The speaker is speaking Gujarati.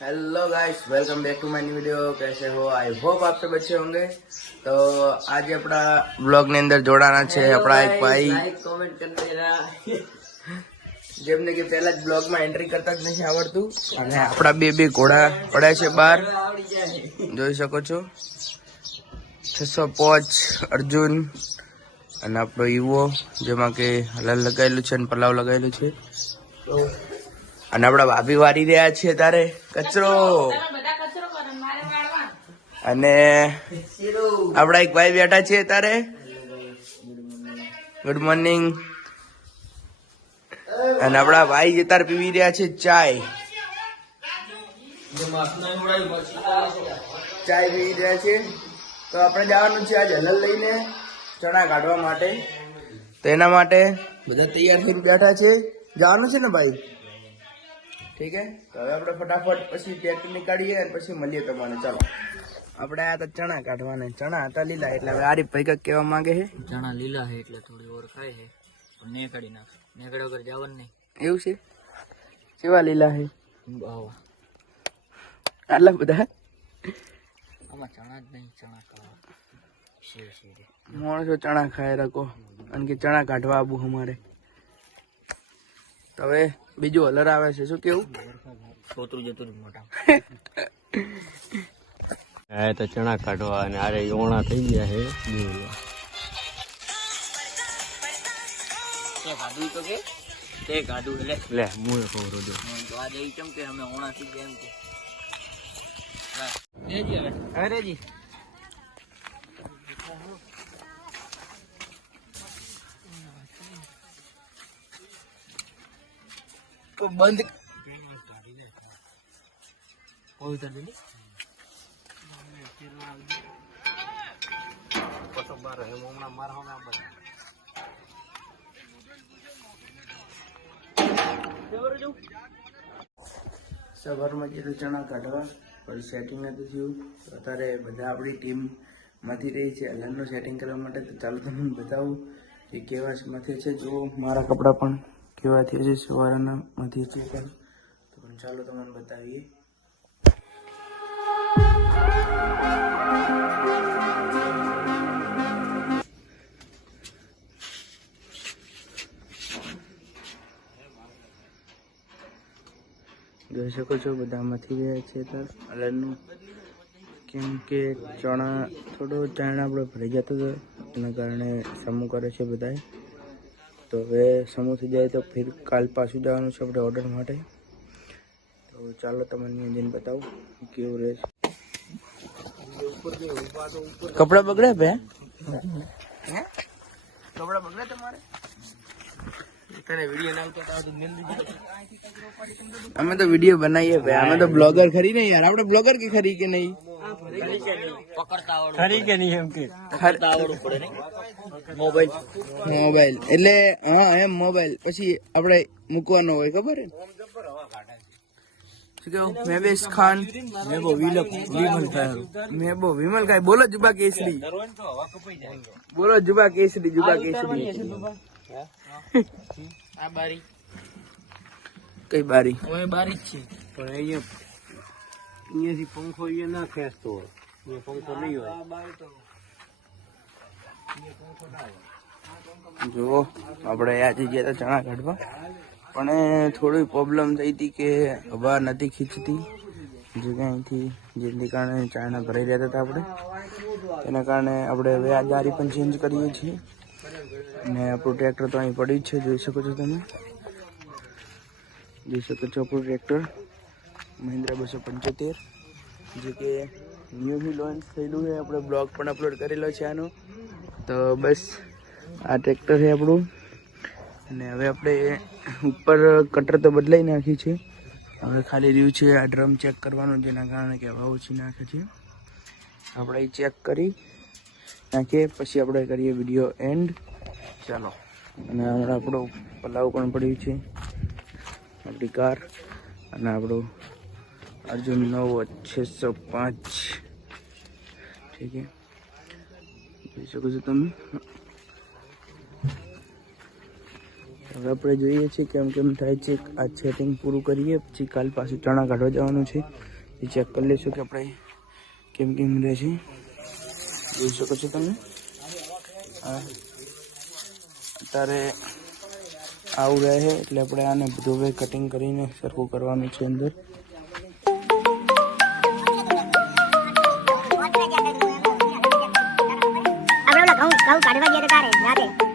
Hello guys, welcome back to my new video. कैसे हो? आई होप आप सब अच्छे होंगे। तो आज अपना ब्लॉग ने अंदर जोड़ाना છે આપણા એક ભાઈ લાઈક કોમેન્ટ કરી દેરા જેમને કે પહેલા જ બ્લોગ માં એન્ટ્રી કરતા જ નથી આવડતું અને આપણા બે ઘોડા પડ્યા છે બહાર જોઈ શકો છો 605 અર્જુન અને આપણો ઈવો જેમાં કે હલાલ લગાવેલું છે અને પલાવ લગાવેલું છે તો અને આપણા ભાભી વારી રહ્યા છે તારે કચરો અને આપડા એક ભાઈ બેઠા છે તારે ગુડ મોર્નિંગ અને આપડા ભાઈ જે તાર પીવી રહ્યા છે ચાય પીવી રહ્યા છે તો આપણે જવાનું છે આજે હલલ લઈને ચણા કાઢવા માટે તો એના માટે બધા તૈયાર થઈને બેઠા છે જવાનું છે ને ભાઈ ठीक है तो હવે આપણે ફટાફટ પછી ટ્રેક્ટર નીકાળીએ અને પછી મળીએ તમને ચાલો આપણે આ તો ચણા કાઢવાના ચણા હતા લીલા એટલે હવે આરીફ ભાઈ કઈક કહેવા માંગે છે ચણા લીલા છે એટલે થોડી ઓર ખાય છે પણ નેકડી નાખ નેકડો વગર જવાનું નહીં એવું છે કેવા લીલા છે આટલા બધા આમાં ચણા જ નહીં ચણા ખાવા માણસો ચણા ખાય રાખો અને કે ચણા કાઢવા આવું અમારે તો હવે બીજું હલર આવે છે શું કેવું છોતરું જતું મોટા હા તો ચણા કાઢવા અને આરે ઓણા થઈ ગયા છે તે ગાડું તો કે તે ગાડું એટલે લે મુએ ખબર હતો તો આ જઈ ચમ કે અમે ઓણા થઈ ગયા એમ કે હા રેજી હવે રેજી તો બંધ કોઈ ઉતર દીધી સવારમાં જે ચણા કાઢવા પણ સેટિંગ નથી થયું તો અત્યારે બધા આપણી ટીમ માંથી રહી છે હલનનું સેટિંગ કરવા માટે તો ચાલો તમને બતાવું કે કેવા મથે છે જો મારા કપડાં પણ કેવા થયા છે સવારના મથી છે પણ તો પણ ચાલો તમને બતાવીએ જોઈ શકો છો બધા મથી રહ્યા છે હલનનું કેમ કે ચણા થોડો ચણા આપણો ભરાઈ જતો હતો એના કારણે સમૂહ કરે છે બધાએ તો હવે સમૂહ થઈ જાય તો ફિર કાલ પાછું જવાનું છે આપણે ઓર્ડર માટે તો ચાલો તમને જઈને બતાવું કેવું રહેશે કપડા બગડ્યા બે કપડા બગડ્યા તમારે અમે તો વિડીયો બનાવીએ ભાઈ અમે તો બ્લોગર ખરી ને યાર આપણે બ્લોગર કે ખરી કે નહીં ખરી કે નહીં એમ કે મોબાઈલ એટલે હા એમ મોબાઈલ પછી આપણે મૂકવાનો હોય ખબર હે શું કેવું મહેબેશ ખાન વિમલ ખાન બોલો જુબા કેસરી બોલો જુબા કેસરી આ બારી કઈ બારી ઓય બારી જ છે પણ અહીંયાથી પંખો અહીંયા ના ખેંચતો હોય અહીંયા પંખો નહીં હોય જો આપણે આજે ગયા હતા ચણા કાઢવા પણ થોડી પ્રોબ્લેમ થઈ હતી કે હવા નથી ખીચતી જે અહીંથી જેની કારણે ચાયના ભરાઈ રહ્યા હતા આપણે તેના કારણે આપણે હવે આ ગાડી પણ ચેન્જ કરીએ છીએ અને આપણું ટ્રેક્ટર તો અહીં પડ્યું જ છે જોઈ શકો છો તમે જોઈ શકો છો આપણું ટ્રેક્ટર મહિન્દ્રા 275 જે કે ન્યૂલી લોન્ચ થયેલું છે આપણે બ્લોગ પણ અપલોડ કરેલો છે આનો તો બસ આ ટ્રેક્ટર છે આપણું અને હવે આપણે ઉપર કટર તો બદલાઈ નાખી છે હવે ખાલી રહ્યું છે આ ડ્રમ ચેક કરવાનું જેના કારણે કે હવા ઓછી નાખે છે આપણે એ ચેક કરી નાખીએ પછી આપણે કરીએ વિડીયો એન્ડ ચાલો અને હમણાં આપણો પલાવ પણ પડ્યું છે આપણી કાર અને આપણો અર્જુન 605 ઠીક છે જોઈ શકો છો તમે હવે આપણે જોઈએ છીએ કેમ થાય છે. આ સેટિંગ પૂરું કરીએ પછી કાલ પાછું ચણા કાઢવા જવાનું છે. એ ચેક કરી લઈશું કે આપણે કેમ રહે છે. જોઈ શકો છો તમે. અત્યારે આવું રહે છે એટલે આપણે આને બધું હવે કટિંગ કરીને સરખું કરવાનું છે અંદર. આપણે ઘઉં કાઢવા ગયા તારે રાતે